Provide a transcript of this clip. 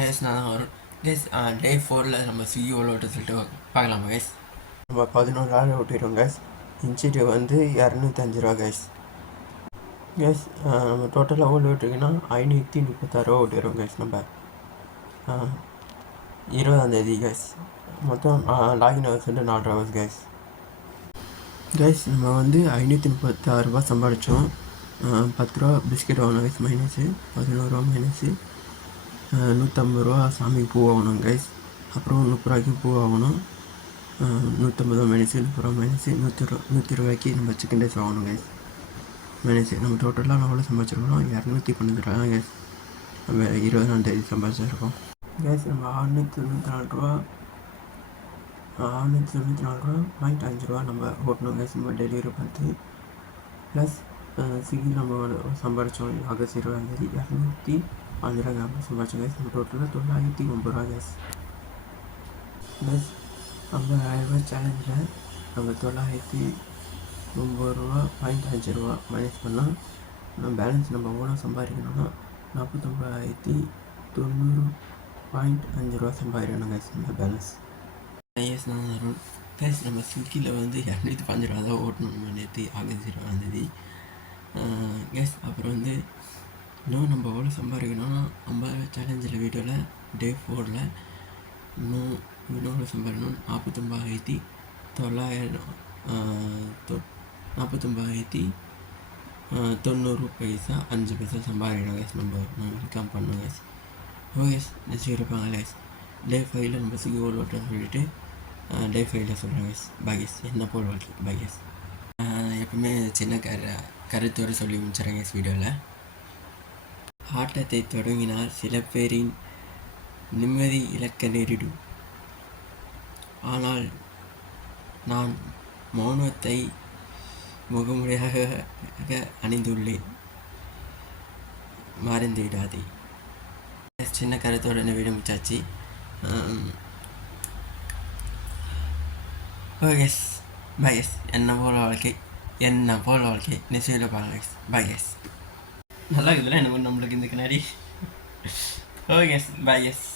Case நான் வரும் case டே 4 நம்ம சிஇஓவில் விட்டு சொல்லிட்டு பார்க்கலாமா கேஸ். நம்ம 11 ஆள் ஓட்டிடுவோம் கேஸ். இன்சென்டிவ் வந்து 205 ரூபா கேஸ். கேஸ் நம்ம டோட்டலாக ஓடி விட்டுருக்குன்னா 536 ரூபா ஓட்டிடுவோம் கேஸ். நம்ம 20ஆந்தேதி கேஸ். மொத்தம் லாகின் ஹவர்ஸ் வந்து 4 ஹவர்ஸ் கேஸ். கேஸ் நம்ம வந்து 536 ரூபா சம்பாதிச்சோம். 10 ரூபா பிஸ்கெட் வாங்கினோம் கேஸ் மைனஸு. 11 ரூபா மைனஸு. 150 ரூபா சாமிக்கு பூ வாங்கணும் கைஸ். அப்புறம் 30 ரூபாய்க்கு பூ வாங்கணும். 150 ரூபா மைனஸு. 30 ரூபா மைனஸு. 100 ரூபாய்க்கு நம்ம சிக்கன் ரைஸ் வாங்கணும் கைஸ் மைனஸு. நம்ம டோட்டலாக நம்ம எவ்வளோ சம்பாதிச்சிருக்கோம்? 212 ரூபா கைஸ். நம்ம 20ஆந்தேதி சம்பாதிச்சிருக்கோம் கைஸ். நம்ம 694 ரூபா 5 ரூபா நம்ம ஓட்டணும் கைஸ். நம்ம டெலிவரி பார்த்து ப்ளஸ் ஸ்விக்கி நம்ம சம்பாதிச்சோம் ஆகஸ்ட் 20ஆந்தேதி 205 ரூபா சம்பாதிச்சோம் கைஸ். நம்ம டோட்டலாக 909 ரூபா கைஸ். ப்ளஸ் 50,000 ரூபா சேலஞ்சில் நம்ம 909 ரூபா 5 ரூபா மைனஸ் பண்ணால் நம்ம பேலன்ஸ் நம்ம எவ்வளோ சம்பாதிக்கணும்னா 49,90.5 ரூபா சம்பாதிக்கணும் கைஸ். இந்த பேலன்ஸ் ஐஎஸ் நான் வரும் கைஸ். நம்ம ஸ்விக்கியில் வந்து 205 ரூபா தான் ஓட்டணும் நம்ம நேற்று ஆகஸ்ட் 20ஆந்தேதி கேஸ். அப்புறம் வந்து இன்னும் நம்ம எவ்வளோ சம்பாதிக்கணும்னா 50 சேலஞ்சில் வீடியோவில் டே 4 இன்னும் எவ்வளோ சம்பாதிக்கணும்? 49,90 பைசா 5 பைசா சம்பாதிக்கணும் கேஸ். நம்ம இன்கம் பண்ணணும் கேஸ். ஓகே நெக்ஸ்ட் இருப்பாங்க கேஸ். டே 5 நம்ம ஸ்விக்கி ஓல் ஓட்ட சொல்லிவிட்டு டே 5 சொல்கிறேன் கேஸ். பாகேஸ் என்ன போல் வாழ்க்கை பாகேஸ். எப்பவுமே சின்ன கருத்தோடு சொல்லி முடிச்சிடறேன் கேஸ் வீடியோவில். ஆட்டத்தை தொடங்கினால் சில பேரின் நிம்மதி இழக்க நேரிடும். ஆனால் நான் மௌனத்தை முகமுடியாக அணிந்துள்ளேன். மறந்து விடாதே. சின்ன கருத்தோட வீடு முடிச்சாச்சு. ஓகே பை எஸ். என்ன போல வாழ்க்கை நெசியில் பாருங்க எஸ். By S. நல்லா இருக்குதுல்ல என்ன நம்மளுக்கு இந்த கண்ணாடி. Okay bye S.